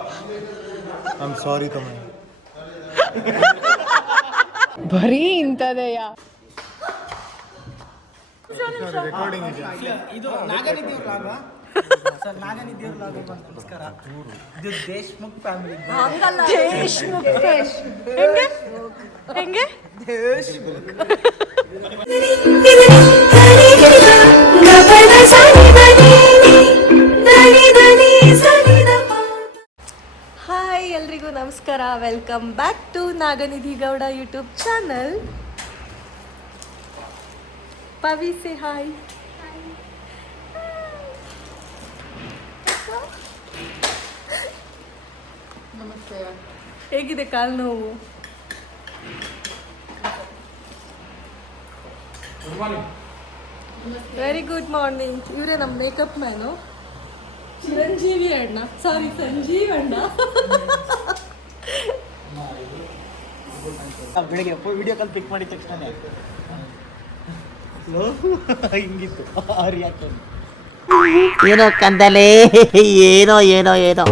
I am sorry ತಮ್ಮ. ಬರೀ ಇಂಥದೆಯ. Recording ಇದೆ. ಇದು ನಾಗನಿಧಿ ವ್ಲಾಗ್ ಸರ್, ನಾಗನಿಧಿ ವ್ಲಾಗ್ ನಮಸ್ಕಾರ. ಇದು ದೇಶ್ಮುಖ್ ಫ್ಯಾಮಿಲಿ. ದೇಶ್ಮುಖ್ ಫ್ರೆಶ್. ಹೆಂಗೆ ಹೆಂಗೆ ದೇಶ್ಮುಖ್. ಹಾಯ್ ಎಲ್ರಿಗೂ ನಮಸ್ಕಾರ. Welcome back to Naganidhi Gowda YouTube channel. Pavi say hi. ನಮಸ್ತೆ. ಹೇಗಿದೆ ಕಾಲು ನೋವು? Very good morning. ಇವರೇ ನಮ್ಮ ಮೇಕಪ್ ಮ್ಯಾನು ಚಿರಂಜೀವಿ ಅಣ್ಣ, ಸಾರಿ ಸಂಜೀವ್ ಅಣ್ಣ. ಬೆಳಿಗ್ಗೆ ವಿಡಿಯೋ ಕಾಲ್ ಪಿಕ್ ಮಾಡಿದ ತಕ್ಷಣ ಹಿಂಗಿತ್ತು ರಿಯಾಕ್ಷನ್. ಏನೋ ಕಂದಲೆ, ಏನೋ ಏನೋ ಏನೋ.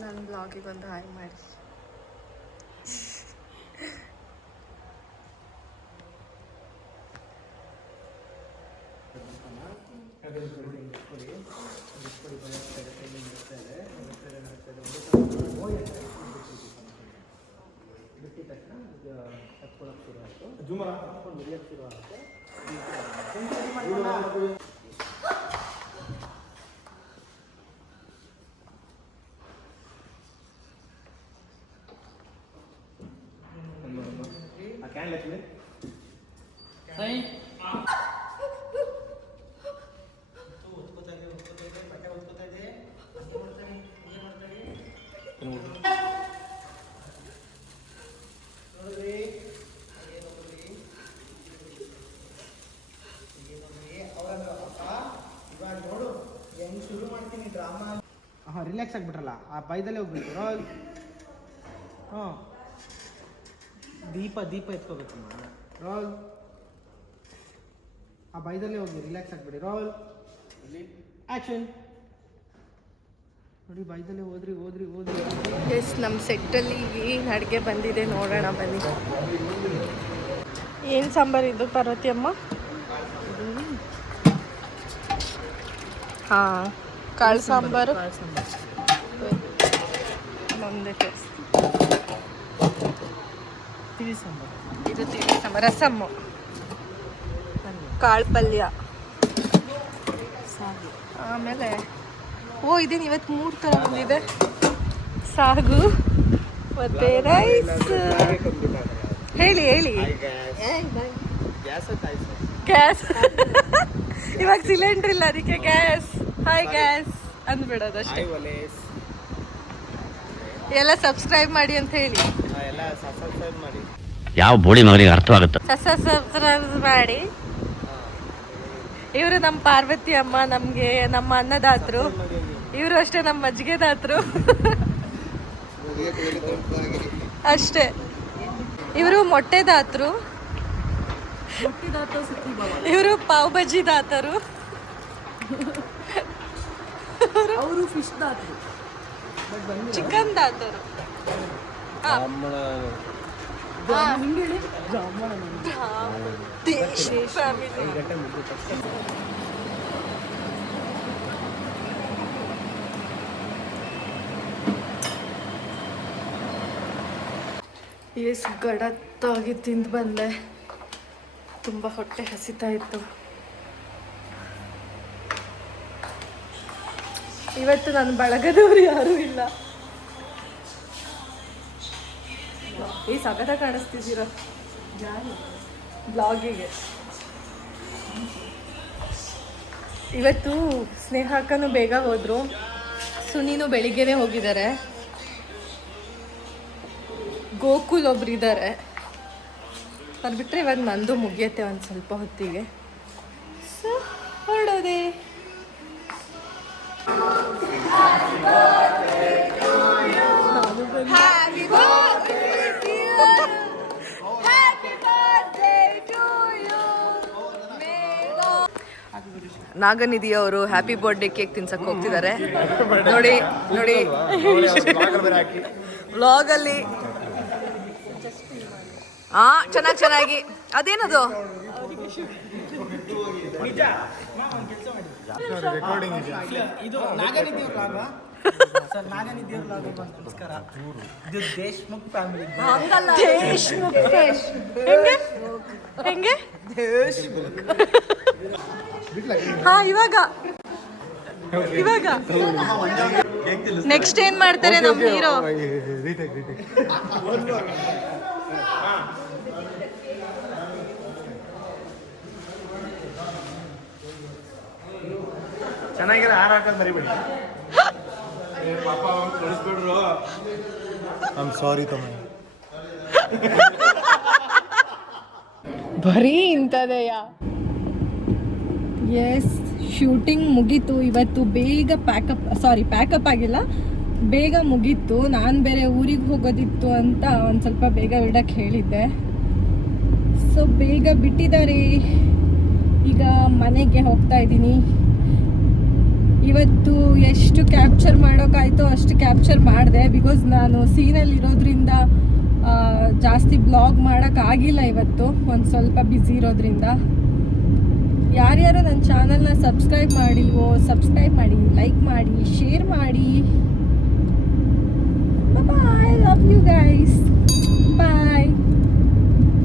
ನನ್ನ ಬ್ಲಾಗಿಗೆ ಒಂದು ಹಾಯ್ ಮಾಡಿ. ರಿಲ್ಯಾಕ್ಸ್ ಆಗಿಬಿಟ್ರಲ್ಲ, ಆ ಭಯದಲ್ಲೇ ಹೋಗ್ಬೇಕು. ಹಾಂ, ದೀಪ ಎತ್ಕೋಬೇಕು. ರೋಲ್, ಆ ಭಯದಲ್ಲೇ ಹೋಗಿ ರಿಲ್ಯಾಕ್ಸ್ ಆಗಿಬಿಡಿ. Roll action. ನೋಡಿ, ಭಯದಲ್ಲೇ ಹೋದ್ರಿ. ಎಸ್, ನಮ್ಮ ಸೆಟ್ಟಲ್ಲಿ ಏನು ಅಡುಗೆ ಬಂದಿದೆ ನೋಡೋಣ ಬನ್ನಿ. ಏನು ಸಾಂಬಾರು ಇದು ಪಾರ್ವತಿ ಅಮ್ಮ? ಹಾಂ, ಕಾಳು ಸಾಂಬಾರು. ನಮ್ಮದೇ ಟೇಸ್ಟ್. ತಿಳಿ ಸಾಂಬಾರು. ಇದು ತಿಳಿ ಸಾಂಬಾರು. ರಸಮ್ಮು, ಕಾಳು ಪಲ್ಯ, ಆಮೇಲೆ ಇದೇನು ಇವತ್ತು 3 ಥರ ಬಂದಿದೆ. ಸಾಗು ಮತ್ತು ರೈಸ್. ಹೇಳಿ ಗ್ಯಾಸ್. ಇವಾಗ ಸಿಲಿಂಡ್ರ್ ಇಲ್ಲ, ಅದಕ್ಕೆ ಗ್ಯಾಸ್. Hi gas ಅಂದ್ಬಿಡೋದಷ್ಟೇ. ಎಲ್ಲ ಸಬ್ಸ್ಕ್ರೈಬ್ ಮಾಡಿ ಅಂತ ಹೇಳಿ. ಯಾವ ಬೋಳಿ ಮಗನಿಗೆ ಅರ್ಥವಾಗುತ್ತೆ. ಸಬ್ಸ್ಕ್ರೈಬ್ ಮಾಡಿ. ಇವರು ನಮ್ಮ ಪಾರ್ವತಿ ಅಮ್ಮ, ನಮಗೆ ನಮ್ಮ ಅನ್ನದಾತರು. ಇವರು ಅಷ್ಟೇ ನಮ್ಮ ಮಜ್ಜಿಗೆದಾತರು ಅಷ್ಟೇ. ಇವರು ಮೊಟ್ಟೆದಾತರು. ಇವರು ಪಾವ್ ಬಜ್ಜಿ ದಾತರು. ಅವರು ಫಿಶ್ ದಾತರು, ಚಿಕನ್ ದಾತರು. ಎಸ್, ಗಡತ್ತಾಗಿ ತಿಂದು ಬಂದೆ. ತುಂಬ ಹೊಟ್ಟೆ ಹಸಿತಾ ಇತ್ತು. ಇವತ್ತು ನನ್ನ ಬಳಗದವರು ಯಾರೂ ಇಲ್ಲ. ಈ ಸಗದ ಕಾಣಿಸ್ತಿದ್ದೀರ ಬ್ಲಾಗಿಗೆ. ಇವತ್ತು ಸ್ನೇಹಕ್ಕನೂ ಬೇಗ ಹೋದರು, ಸುನೀನು ಬೆಳಿಗ್ಗೆನೇ ಹೋಗಿದ್ದಾರೆ. ಗೋಕುಲ್ ಒಬ್ರು ಇದ್ದಾರೆ. ಅದು ಬಿಟ್ಟರೆ ಇವಾಗ ನಂದು ಮುಗಿಯುತ್ತೆ ಒಂದು ಸ್ವಲ್ಪ ಹೊತ್ತಿಗೆ. ಸೊ ಹೊರಡೋದೆ. ನಾಗನಿಧಿ ಅವರು ಹ್ಯಾಪಿ ಬರ್ಡೇ ಕೇಕ್ ತಿನ್ಸಕ್ ಹೋಗ್ತಿದ್ದಾರೆ. ನೋಡಿ ನೋಡಿ ವ್ಲಾಗಲ್ಲಿ ಚೆನ್ನಾಗಿ ಅದೇನದು ನಿಜ ಒಂದು ಕೆಲಸ ಮಾಡಿ ರೆಕಾರ್ಡಿಂಗ್ ಇದೆ. ಇದು ನಾಗನಿಧಿ ಅವ್ರ ಲಾಗ ಸರ್ ನಾಗನಿಧಿ ಅವ್ರ ಲಾಗ ಬಂದು ನಮಸ್ಕಾರ. ಇದು ದೇಶ್ಮುಖ್ ಫ್ಯಾಮಿಲಿ. ಹೆಂಗೆ ಹಾ ಇವಾಗ ನೆಕ್ಸ್ಟ್ ಏನ್ ಮಾಡ್ತಾರೆ ನಮ್ಮ ಹೀರೋ? ಚೆನ್ನಾಗಿರೋ ಹಾರ ಹಾಕೋದು ಮರಿಬೇಡಿ. ಐ ಆಮ್ ಸಾರಿ ತಮ್ಮ. ಬರೀ ಇಂಥದೆಯಾ? ಎಸ್, ಶೂಟಿಂಗ್ ಮುಗೀತು ಇವತ್ತು. ಬೇಗ ಪ್ಯಾಕಪ್ ಆಗಿಲ್ಲ, ಬೇಗ ಮುಗೀತು. ನಾನು ಬೇರೆ ಊರಿಗೆ ಹೋಗೋದಿತ್ತು ಅಂತ ಒಂದು ಸ್ವಲ್ಪ ಬೇಗ ಬಿಡಕ್ಕೆ ಹೇಳಿದ್ದೆ. ಸೊ ಬೇಗ ಬಿಟ್ಟಿದ್ದಾರೆ. ಈಗ ಮನೆಗೆ ಹೋಗ್ತಾ ಇದ್ದೀನಿ. ಇವತ್ತು ಎಷ್ಟು ಕ್ಯಾಪ್ಚರ್ ಮಾಡೋಕ್ಕಾಯ್ತೋ ಅಷ್ಟು ಕ್ಯಾಪ್ಚರ್ ಮಾಡಿದೆ. ಬಿಕಾಸ್ ನಾನು ಸೀನಲ್ಲಿ ಇರೋದ್ರಿಂದ ಜಾಸ್ತಿ ಬ್ಲಾಗ್ ಮಾಡೋಕ್ಕಾಗಿಲ್ಲ ಇವತ್ತು, ಒಂದು ಸ್ವಲ್ಪ ಬ್ಯುಸಿ ಇರೋದ್ರಿಂದ. ಯಾರ್ಯಾರು ನನ್ನ ಚಾನಲ್ನ ಸಬ್ಸ್ಕ್ರೈಬ್ ಮಾಡಿಲ್ವೋ ಸಬ್ಸ್ಕ್ರೈಬ್ ಮಾಡಿ, ಲೈಕ್ ಮಾಡಿ, ಶೇರ್ ಮಾಡಿ. ಬಾಯ್, ಲವ್ ಯು ಗೈಸ್, ಬಾಯ್.